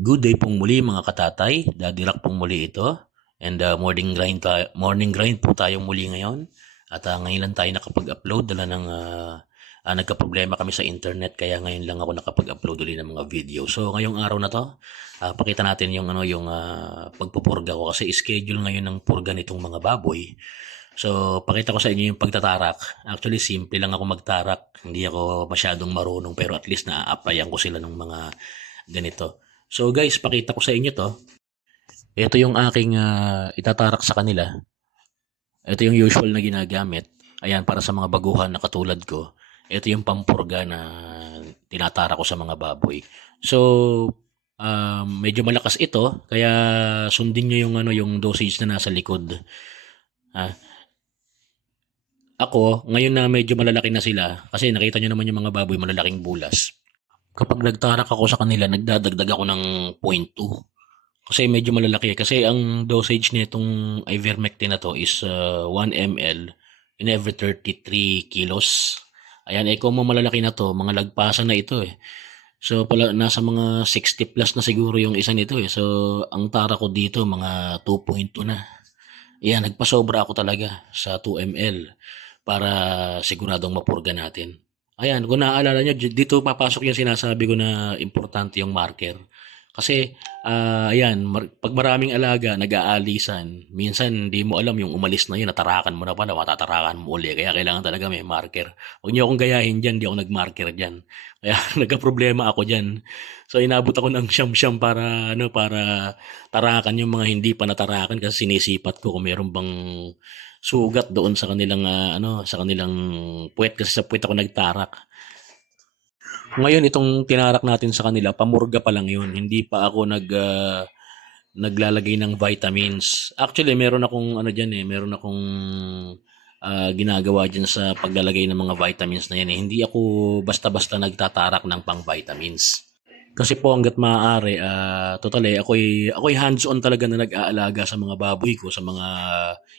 Good day pong muli mga katatay, Daddy Rock pong muli ito. And morning grind po tayo muli ngayon. At ngayon lang tayo nakapag-upload dala ng nagka-problema kami sa internet kaya ngayon lang ako nakapag-upload ulit ng mga video. So ngayong araw na to, pakita natin yung pagpupurga ko kasi schedule ngayon ng purga nitong mga baboy. So pakita ko sa inyo yung pagtatarak. Actually simple lang ako magtarak. Hindi ako masyadong marunong pero at least na-applyan ko sila ng mga ganito. So guys, pakita ko sa inyo to. Ito yung aking itatarak sa kanila. Ito yung usual na ginagamit. Ayan, para sa mga baguhan na katulad ko. Ito yung pampurga na tinatarak ko sa mga baboy. So, medyo malakas ito. Kaya sundin nyo yung dosage na nasa likod. Ako, ngayon na medyo malalaki na sila, kasi nakita nyo naman yung mga baboy malalaking bulas. Kapag nagtarak ako sa kanila, nagdadagdag ako ng 0.2. Kasi medyo malalaki. Kasi ang dosage nitong ivermectin na to is 1 ml in every 33 kilos. Ayan, kung malalaki na to, mga lagpasan na ito eh. So, nasa mga 60 plus na siguro yung isa nito eh. So, ang tara ko dito, mga 2.2 na. Ayan, nagpasobra ako talaga sa 2 ml para siguradong mapurga natin. Ayan, kung naaalala nyo, dito papasok yung sinasabi ko na importante yung marker. Kasi, ayan, pag maraming alaga, nag-aalisan, minsan hindi mo alam yung umalis na yun, natarakan mo na pala, matatarakan mo uli. Kaya kailangan talaga may marker. Huwag niyo akong gayahin dyan, di ako nag-marker dyan. Kaya nagka-problema ako dyan. So, inabot ako ng siyam-siyam para tarakan yung mga hindi pa natarakan kasi sinisipat ko kung meron bang sugat doon sa kanilang sa kanilang puwet kasi sa puwet ako nagtarak. Ngayon itong tinarak natin sa kanila, pamurga pa lang 'yun. Hindi pa ako naglalagay ng vitamins. Actually, meron akong meron akong ginagawa diyan sa paglalagay ng mga vitamins na 'yan eh. Hindi ako basta-basta nagtatarak ng pang-vitamins. Kasi po hangga't maaari, totally ako'y hands-on talaga na nag-aalaga sa mga baboy ko, sa mga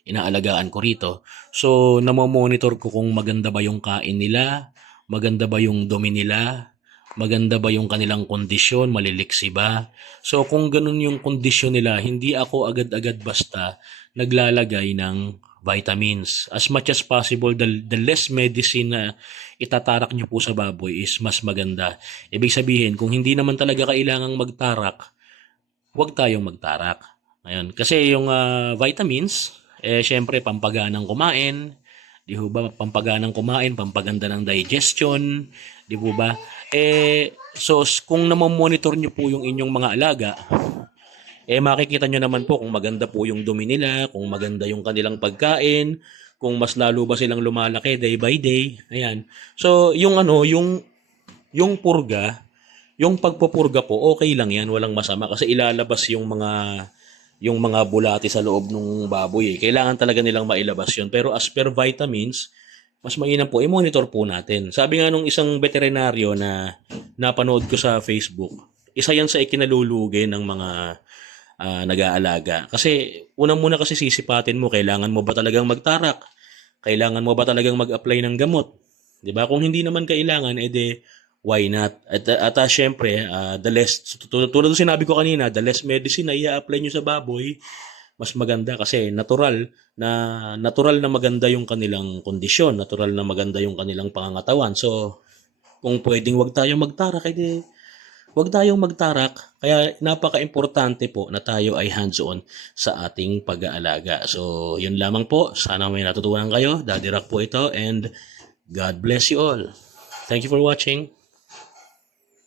inaalagaan ko rito. So, namo-monitor ko kung maganda ba yung kain nila, maganda ba yung dumi nila, maganda ba yung kanilang kondisyon, maliliksi ba. So, kung ganun yung kondisyon nila, hindi ako agad-agad basta naglalagay ng vitamins. As much as possible, the less medicine na itatarak nyo po sa baboy is mas maganda. Ibig sabihin, kung hindi naman talaga kailangang magtarak, huwag tayong magtarak. Ayun. Kasi yung vitamins, syempre, pampaganang kumain, di ho ba, pampaganang kumain, pampaganda ng digestion, di ho ba? So, kung namamonitor nyo po yung inyong mga alaga, makikita nyo naman po kung maganda po yung dumi nila, kung maganda yung kanilang pagkain, kung mas lalo ba silang lumalaki day by day. Ayan. So, yung purga, yung pagpupurga po, okay lang yan, walang masama kasi ilalabas yung mga bulati sa loob ng baboy. Kailangan talaga nilang mailabas yun. Pero as per vitamins, mas mainam po, i-monitor po natin. Sabi nga nung isang veterinaryo na napanood ko sa Facebook, isa yan sa ikinalulugi ng mga nag-aalaga. Kasi unang muna kasi sisipatin mo, kailangan mo ba talagang magtarak? Kailangan mo ba talagang mag-apply ng gamot? 'Di ba? Kung hindi naman kailangan, edi why not? At syempre, the less, tulad ng sinabi ko kanina, the less medicine na i-apply nyo sa baboy, mas maganda kasi natural na maganda yung kanilang kondisyon, natural na maganda yung kanilang pangangatawan. So, kung pwedeng wag tayong magtarak, edi wag tayong magtarak. Kaya napaka-importante po na tayo ay hands-on sa ating pag-aalaga. So, yun lamang po. Sana may natutunan kayo. Daddy Rock po ito and God bless you all. Thank you for watching.